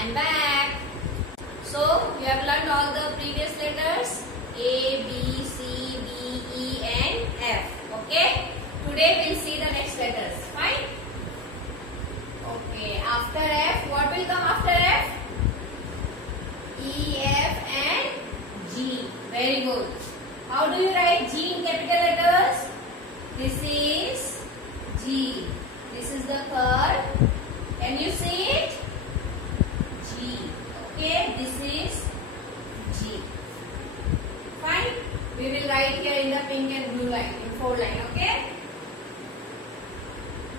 I'm back. So you have learned all the previous letters A, B, C, D, E and F. Okay. Today we'll see the next letters. Fine. Okay. After F, what will come after F? E, F and G. Very good. How do you write G in capital letters? This is G. This is the curve. Can you see it? G. Okay, this is G. Fine. We will write here in the pink and blue line, in 4 line. Okay.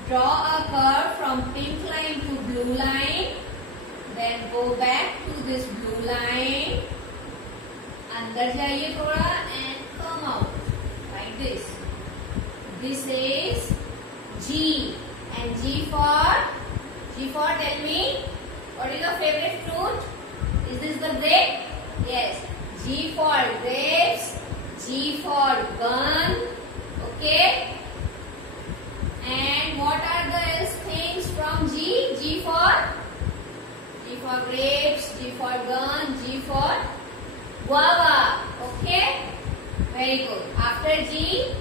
Draw a curve from pink line to blue line. Then go back to this blue line. अंदर जाइए थोड़ा and come out like this. This is G and G for tell me what is your favorite fruit? Is this the grape? Yes. G for grapes. G for gun. Okay. And what are the else things from G? G for grapes. G for gun. G for guava. Okay. Very good. After G,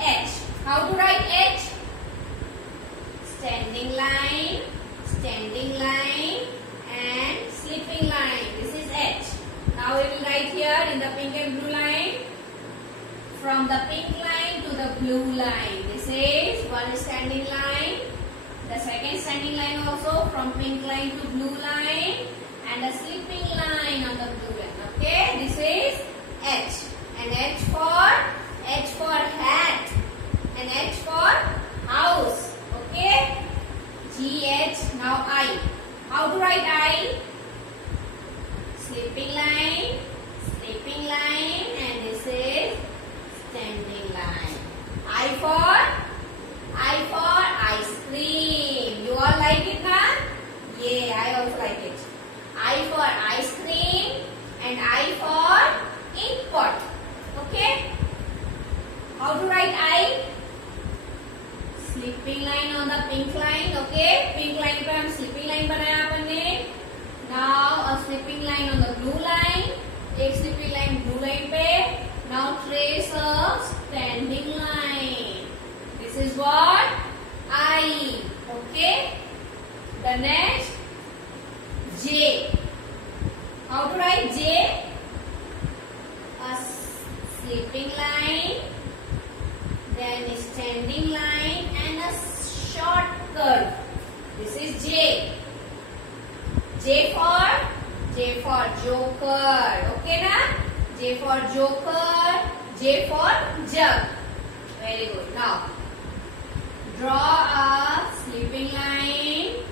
H. How to write H? Standing line, and sleeping line. This is H. Now we will write here in the pink and blue line. From the pink line to the blue line. This is one standing line. The second standing line also from pink line to blue line. And a sleeping line on the blue line. Okay, this is H. And H for hat. And H for house. Okay. GH. Now I. How to write I? Sleeping line, and this is standing line. I for ice cream. You all like it, na? Yeah, I also like it. I for ice cream and I for ink pot. Okay. How to write I? Sleeping line on the pink line. Okay. Pink line पे हम sleeping line बनाया अपन ने. Now a sleeping line on the blue line. एक sleeping line blue line पे. Now trace a standing line. This is what? I. Okay. The next J. How to write J? A sleeping line, then a standing line and a short curve. This is J. J for joker. Okay na? J for joker. J for jug. Very good. Now draw a sleeping line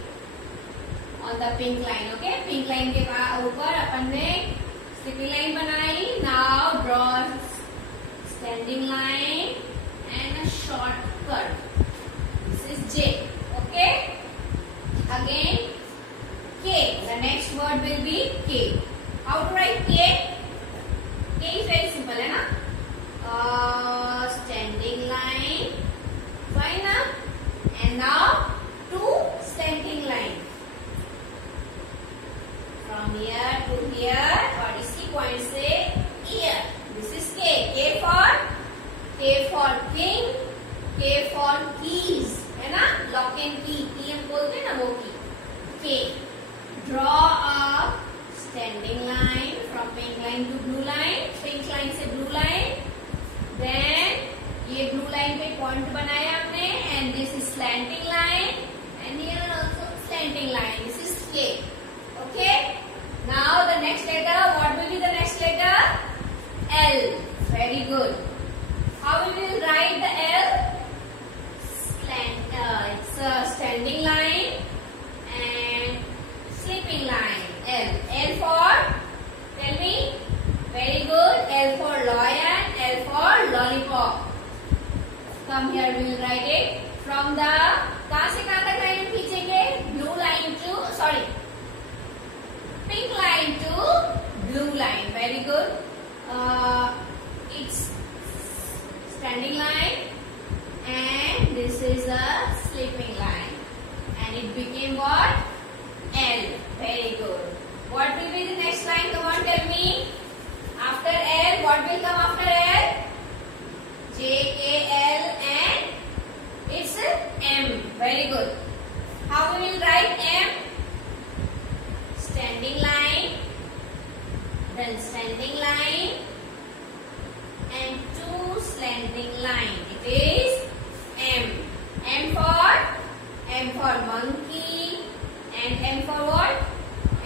on the pink line. Okay. Pink line के ऊपर अपन ने sleeping line बनाई. Now draw standing line and a short curve. This is J. Okay. Again K. The next word will be K. How to write K? K is very simple, है ना? Standing line. Fine ना? And now two standing lines. From here to here. और इसी point से here. This is K. K for king. K for keys. है ना? Lock and key. Key हम बोलते हैं ना वो key. K. Draw a standing line from pink line to blue line. Pink line से blue line. Then ये blue line पे point बनाया हमने. And this is slanting line. And here also slanting line. This is K. Okay. Now the next letter. What will be the next letter? L. Very good. How we will write the L? It's a standing line and sleeping line. L. L for? Tell me. Very good. L for lion. L for lollipop. Come here. We will write it from the. कहाँ से कहाँ तक line खींचेंगे? Blue line to pink line to blue line. Very good. It's standing line and this is a sleeping line and it became what? L. Very good. What will be the next line? Come on, tell me. After L, what will come after L? J, K, L and it's M. Very good. How we will write M? Standing line, then standing line and two slanting line. It is M. M for monkey and M for what?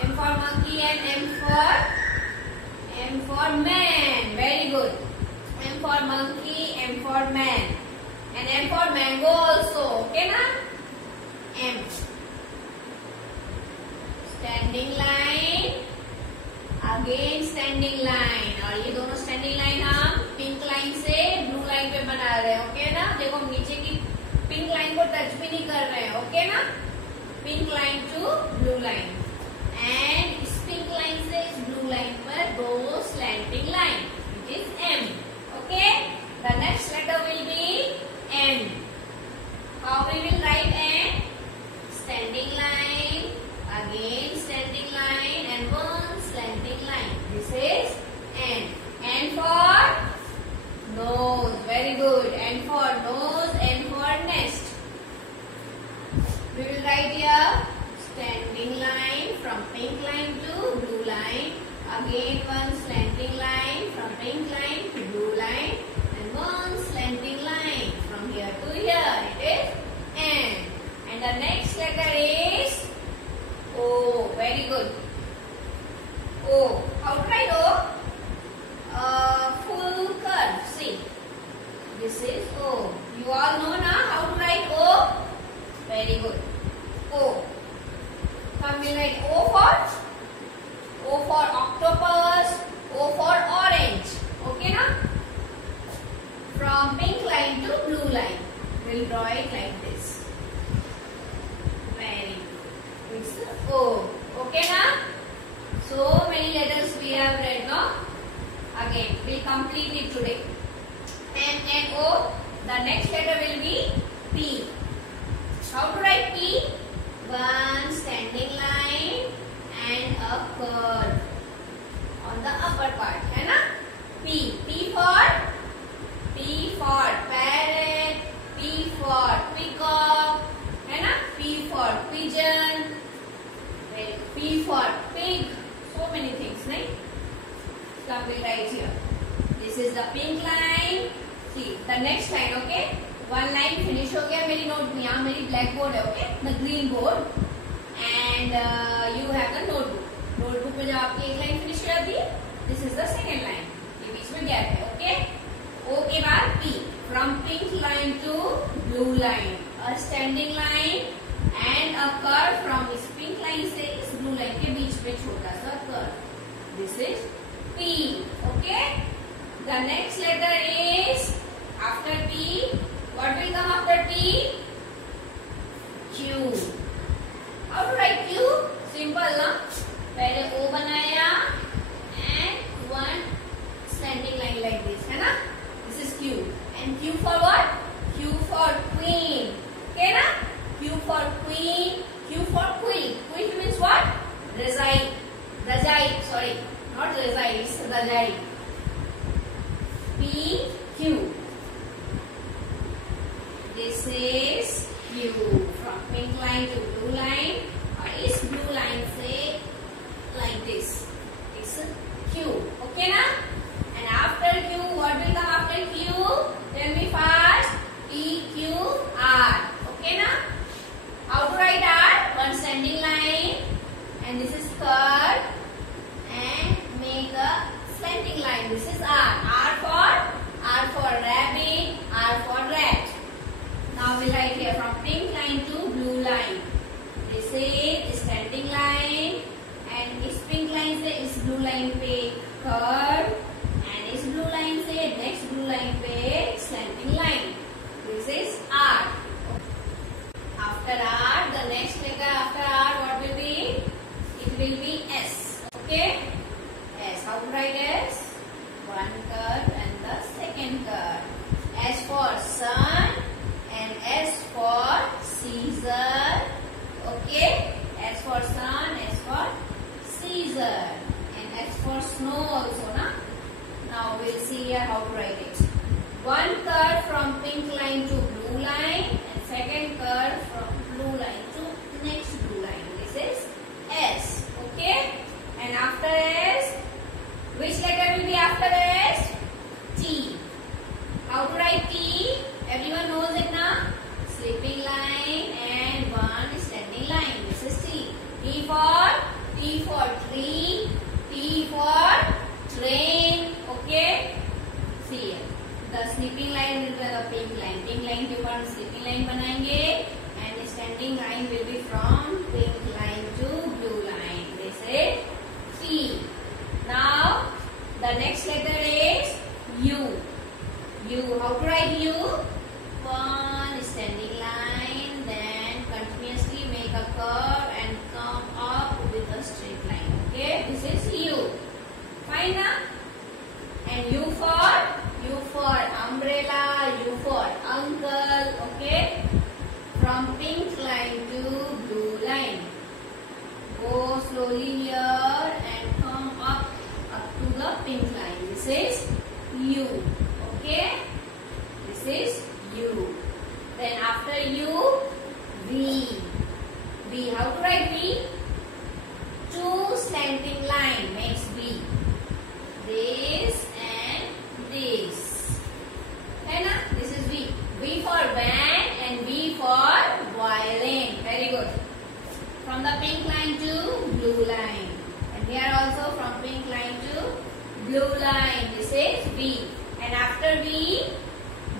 M for monkey and M for man. Very good. M for monkey, M for man. And M for mango also. Okay na? M. Standing line. Again standing line. और ये दोनों standing line हम pink line से blue line पे बना रहे हैं. Okay ना? देखो हम नीचे की pink line को touch भी नहीं कर रहे हैं. ओके ना? Pink line to blue line. And इस pink line से इस blue line पर दो slanting line. It is M. Okay? The next letter will be N. How we will write N? Standing line, again standing line and one slanting line. This is N. N for nose. Very good. N for nose, N for nest. We will write here standing line from pink line to blue line. Again one slanting line from pink line to blue line and one slanting line from here to here. It is N. And the next letter is O. Very good. O. How to write O? Full curve. See. This is O. You all know now how to write O? Very good. O. Come we write O for octopus, O for orange. Okay na? From pink line to blue line. We'll draw it like this. Very good. It's O. Okay na? So many letters we have read, no? Again, we'll complete it today. M and O. The next letter will be P. How to write P? One standing line and a curve on the upper part. है ना? P. P for parrot. P for peacock. है ना? P for pigeon. P for pig. So many things, नहीं? So we'll write here. This is the pink line. See the next line. Okay. One line finish हो गया मेरी note में. यहाँ मेरी black board है. Okay. The green board. And you have the notebook. Notebook में जब आपकी एक line finish हो जाती है, this is the second line. ये बीच में gap है. Okay. O के बाद P. From pink line to blue line. A standing line and a curve from इस pink line से इस blue line के बीच में छोटा सा curve. This is P. Okay. The next letter is after P. What will come after P? Q. How to write Q? Simple ना? पहले O बनाया and one standing line like this, है ना? This is Q. And Q for what? Q for queen. Okay ना? Q for queen. Q for quilt. Quilt means what? Rajai. Rajai. Sorry, not rajai. It's rajai. P Q. This is Q. From pink line to blue line. और इस blue line से like this. It's Q. Okay ना? And after Q, what will come after Q? Tell me fast. P Q R. Okay na? How to write R? One standing line. And this is curve. And make a slanting line. This is R. R for rabbit. R for rat. Now we write here from pink line to blue line. This is standing line. And इस pink line से इस blue line पे curve. And इस blue line से next blue line पे slanting line. This is R. After R, the next letter after R, what will be? It will be S. Okay? S. How to write S? One curve and the second curve. S for sun and S for Caesar. Okay? S for sun, S for Caesar. snow also, na? Now we'll see here how to write it. One curve from pink line to blue line, and second curve from blue line to next blue line. This is S. Okay? And after S, which letter will be after S? T. How to write T? Everyone knows it now. Slipping line and one standing line. This is T. T for tree. T for train. Okay. See here. The slipping line will be the pink line. Pink line के ऊपर हम slipping line बनाएंगे, and standing line will be from pink line to blue line. This is T. Now the next letter is U. U. How to write U? One standing line, then continuously make a curve and come up with a straight line. Okay, this is U. Fine now? And U for umbrella, U for uncle. Okay, from pink line to blue line. Go slowly here and come up to the pink line. This is U. Okay, this is U. Then after U, V. V. How to write V? Two slanting line makes V. This and this. है ना? This is V. V for van and V for violin. Very good. From the pink line to blue line. And here also from pink line to blue line. This is V. And after V,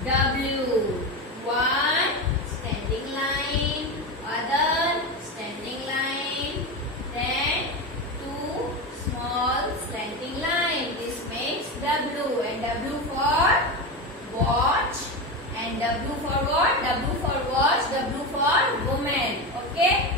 W. One standing line, other standing line, then two small slanting line. This makes W. And W for watch. And W for what? W for watch, W for woman. Okay?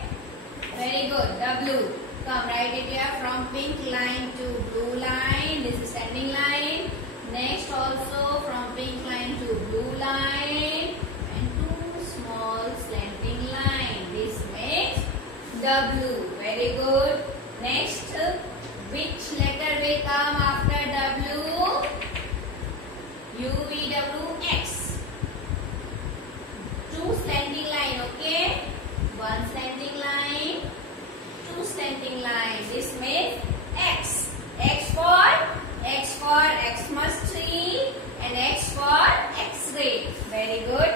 Very good. W. Come, write it here from pink line to blue line. This is standing line. Next also from pink line to blue line. And two small slanting line. This makes W. Very good. Next, which letter will come after W? U, V, W, X. Two slanting line, okay? One slanting line, two slanting line. This makes X. X for Xmas tree and X for X-ray. Very good.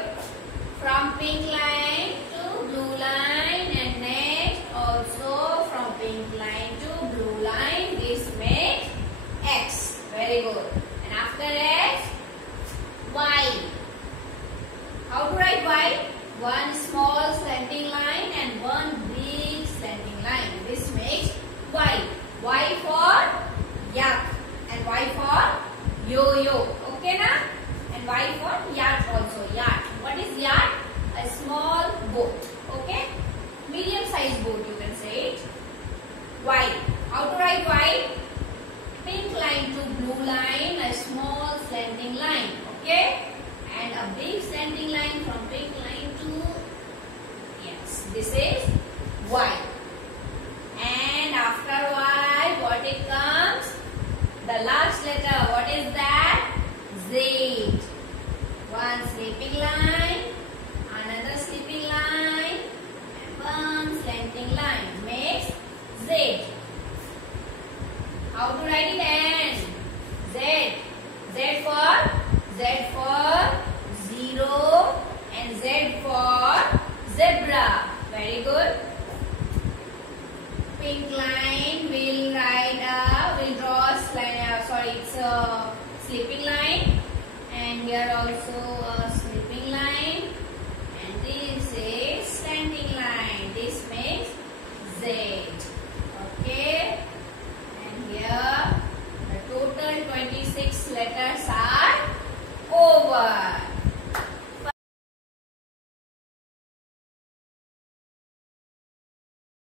From pink line to blue line and next also from pink line to blue line. This makes X. Very good. And after X, Y. How to write Y? One small slanting line and one big slanting line. This makes Y. Y for yak and Y for yo-yo. Okay na? And Y for yacht also. Yacht. What is yacht? A small boat. Okay? Medium sized boat you can say it. Y. How to write Y? Pink line to blue line, a small slanting line. Okay? And a big slanting line from pink line to, yes, this is Y. And after Y, what it comes? The last letter, what is that? Z. One sleeping line, another sleeping line, and one slanting line makes Z. How to write it then? Z. Z for zero and Z for zebra. Very good. Pink line will draw a it's a sleeping line, and here also a sleeping line, and this is slanting line. This makes Z.